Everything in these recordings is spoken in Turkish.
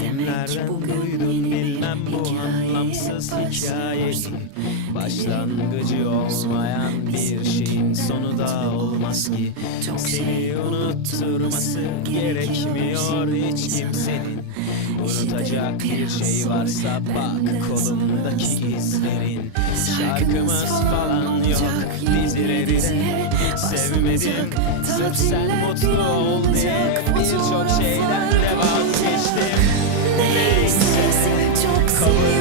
nereden duydun bilmem bu anlamsız hikayeyi Başlangıcı olmayan bir şeyin sonu da olmaz ki. Seni unutturması gerekmiyor hiç kimsenin. Unutacak bir şey varsa bak kolumdaki izlerin. Şarkımız falan yok. dizileri de sevmedim Sırf sen mutlu ol diye birçok şeyden de vazgeçtim Neyse kabullenmişsin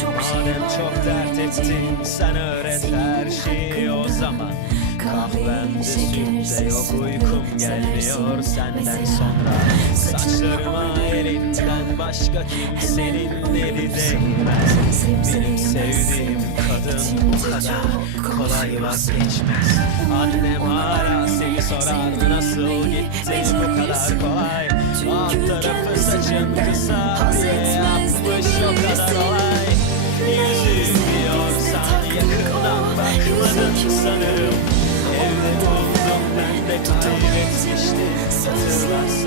Çok şey Madem çok dert ettin sen öğret her şeyi o zaman. Kahvemde sütte yok uykum gelmiyor senden sonra. Saçlarıma elinden başka kimsenin eli değmez. Benim sevdiğim kadın bu kadar kolay vazgeçmez. Annem hala seni sorar nasıl gitti bu kadar kolay? Alt tarafı saçın kısa useless.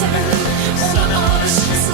sen Ona aşıksın